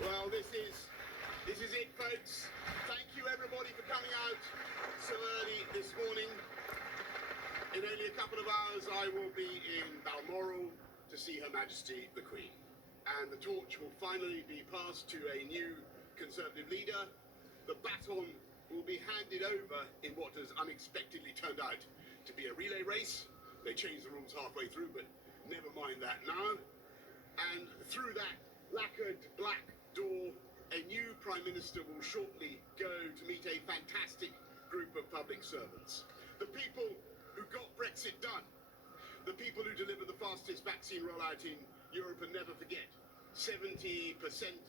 Well, this is it, folks. Thank you, everybody, for coming out so early this morning. In only a couple of hours, I will be in Balmoral to see Her Majesty the Queen. And the torch will finally be passed to a new Conservative leader. The baton will be handed over in what has unexpectedly turned out to be a relay race. They changed the rules halfway through, but never mind that now. And through that lacquered black door, a new Prime Minister will shortly go to meet a fantastic group of public servants. The people who got Brexit done. The people who delivered the fastest vaccine rollout in Europe, and never forget, 70%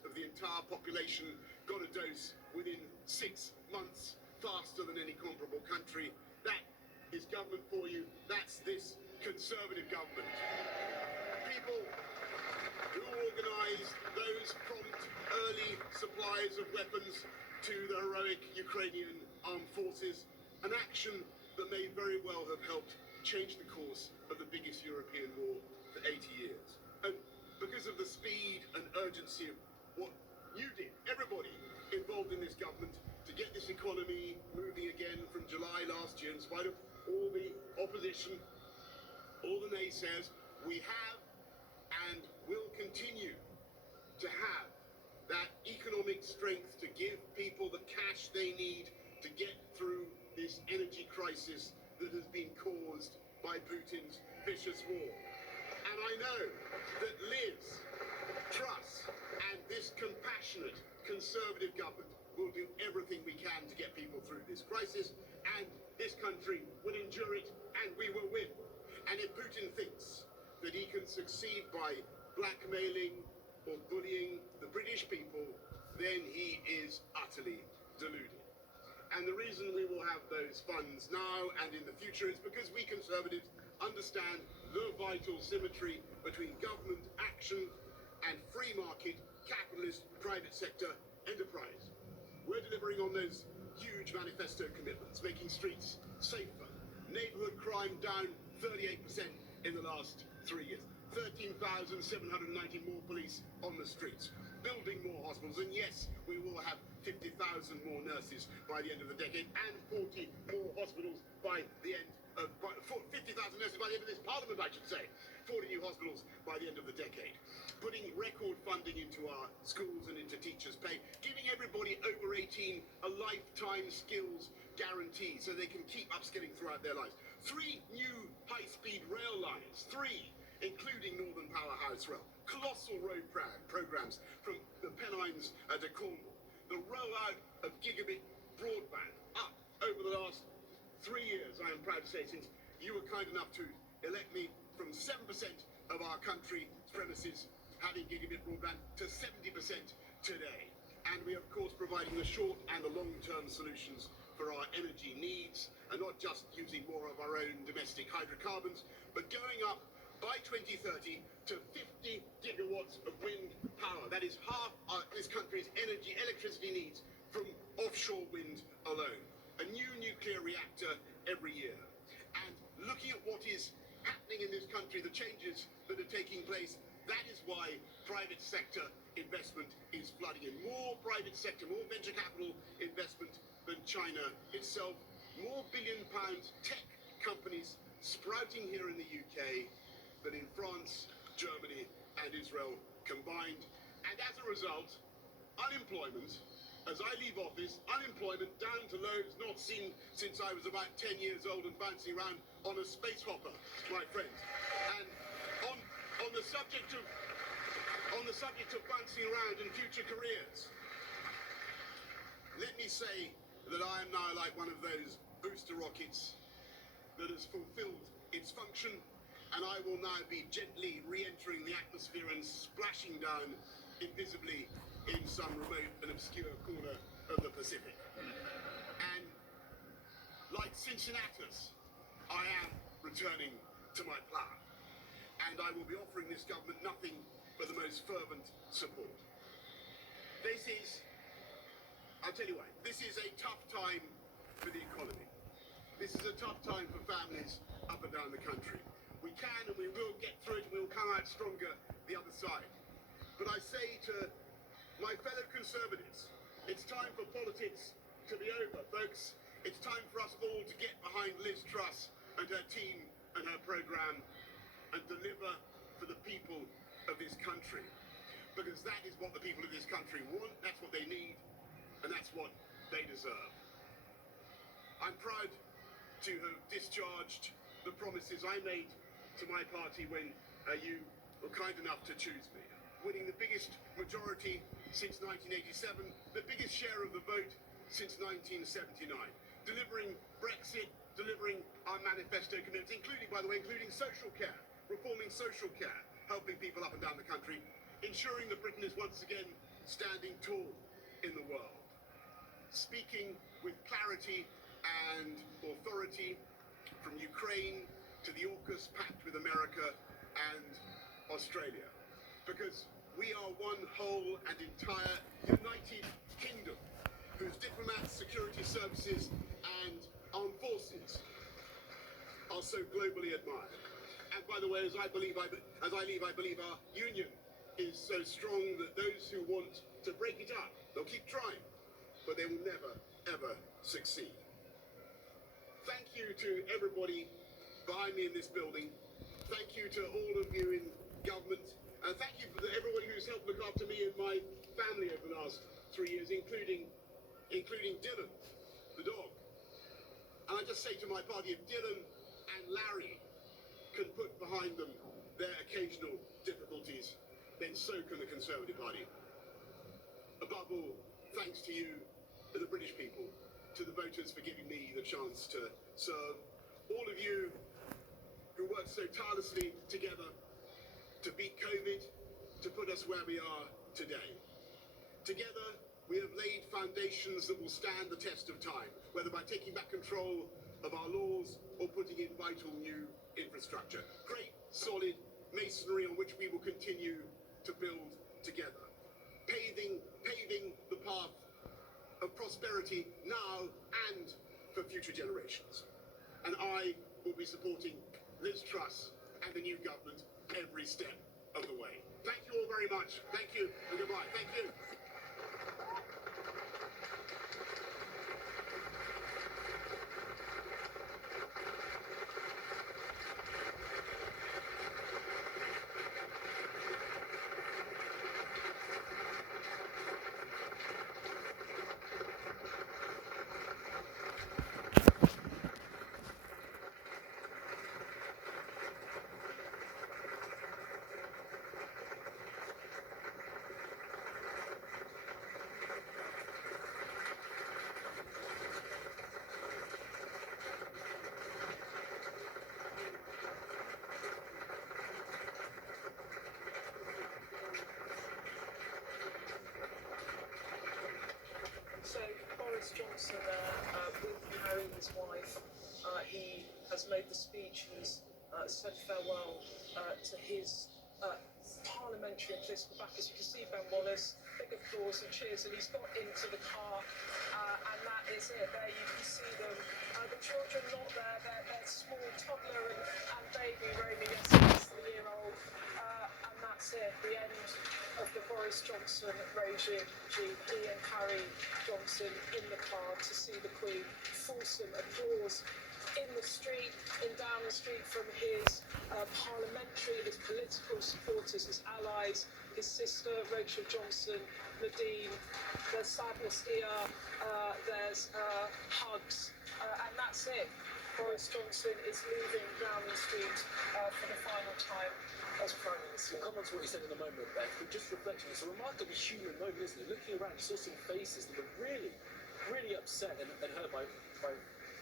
of the entire population got a dose within 6 months, faster than any comparable country. That is government for you. That's this Conservative government. People who organised those prompt early supplies of weapons to the heroic Ukrainian armed forces, an action that may very well have helped change the course of the biggest European war for 80 years. And because of the speed and urgency of what you did, everybody involved in this government, to get this economy moving again from July last year, in spite of all the opposition, all the naysayers, we have and will continue to have that economic strength to give people the cash they need to get through this energy crisis that has been caused by Putin's vicious war. And I know that Liz, Truss, and this compassionate Conservative government will do everything we can to get people through this crisis, and this country will endure it, and we will win. And if Putin thinks that he can succeed by blackmailing or bullying the British people, then he is utterly deluded. And the reason we will have those funds now and in the future is because we Conservatives understand the vital symmetry between government action and free market, capitalist, private sector enterprise. We're delivering on those huge manifesto commitments, making streets safer, neighbourhood crime down 38% in the last 3 years, 13,790 more police on the streets, building more hospitals, and yes, we will have 50,000 more nurses by the end of the decade, and 40 more hospitals by the end of 50,000 nurses by the end of this parliament, I should say. 40 new hospitals by the end of the decade. Putting record funding into our schools and into teachers' pay, giving everybody over 18 a lifetime skills guarantee so they can keep upskilling throughout their lives. 3 new high-speed rail lines, 3, including Northern Powerhouse Rail. Colossal road programs from the Pennines to Cornwall. The rollout of gigabit broadband up over the last 3 years, I am proud to say, since you were kind enough to elect me, from 7% of our country's premises having gigabit broadband to 70% today. And we are, of course, providing the short and the long-term solutions for our energy needs, and not just using more of our own domestic hydrocarbons, but going up by 2030 to 50 gigawatts of wind power. That is half this country's electricity needs from offshore wind alone. A new nuclear reactor every year. And looking at what is happening in this country, the changes that are taking place, that is why private sector investment is flooding in. More private sector, more venture capital investment than China itself. More billion-pound tech companies sprouting here in the UK than in France, Germany, and Israel combined. And as a result, unemployment, as I leave office, unemployment down to lows not seen since I was about 10 years old and bouncing around on a space hopper, my friends. And on the subject of bouncing around in future careers, let me say that I am now like one of those booster rockets that has fulfilled its function, and I will now be gently re-entering the atmosphere and splashing down invisibly in some remote and obscure corner of the Pacific. And like Cincinnatus, I am returning to my plough, and I will be offering this government nothing but the most fervent support. This is, I'll tell you why, this is a tough time for the economy. This is a tough time for families up and down the country. We can and we will get through it, and we will come out stronger the other side. But I say to my fellow Conservatives, it's time for politics to be over, folks. It's time for us all to get behind Liz Truss and her team and her programme and deliver for the people of this country. Because that is what the people of this country want, that's what they need, and that's what they deserve. I'm proud to have discharged the promises I made to my party when you were kind enough to choose me. Winning the biggest majority since 1987, the biggest share of the vote since 1979. Delivering Brexit, delivering our manifesto commitments, including, by the way, including social care, reforming social care, helping people up and down the country, ensuring that Britain is once again standing tall in the world. Speaking with clarity and authority from Ukraine to the AUKUS pact with America and Australia. Because we are one whole and entire United Kingdom whose diplomats, security services and armed forces are so globally admired. And by the way, as I leave, I believe our union is so strong that those who want to break it up, they'll keep trying, but they will never, ever succeed. Thank you to everybody behind me in this building. Thank you to all of you in government. And thank you for everybody who's helped look after me and my family over the last 3 years, including Dylan, the dog. And I just say to my party, if Dylan and Larry can put behind them their occasional difficulties, then so can the Conservative Party. Above all, thanks to you, the British people, to the voters for giving me the chance to serve. All of you who worked so tirelessly together to beat COVID, to put us where we are today. Together, we have laid foundations that will stand the test of time, whether by taking back control of our laws or putting in vital new infrastructure. Great, solid masonry on which we will continue to build together. Paving the path of prosperity now and for future generations. And I will be supporting Liz Truss and the new government every step of the way. Thank you all very much. Thank you and goodbye. Thank you. So Boris Johnson with Harry, his wife, he has made the speech. He's said farewell to his parliamentary and political backers. You can see Ben Wallace, big applause and cheers, and he's got into the car, and that is it. There you can see them. The children not there, they're small toddler and baby Romy, yes, less than a year old, and that's it, the end of the Boris Johnson regime. He and Harry Johnson in the car to see the Queen. Fulsome applause in the street, down the street from his parliamentary, his political supporters, his allies, his sister Rachel Johnson, Nadine. There's sadness here, there's hugs, and that's it. Boris Johnson is leaving Downing Street for the final time as Prime Minister. We'll come on to what you said in a moment, Beth, but just reflecting, it's a remarkably human moment, isn't it? Looking around, you saw some faces that were really, really upset and hurt by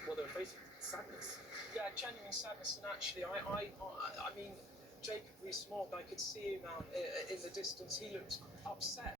what they were facing. Sadness. Yeah, genuine sadness, and actually, I mean, Jacob Rees-Mogg, I could see him out in the distance. He looked upset.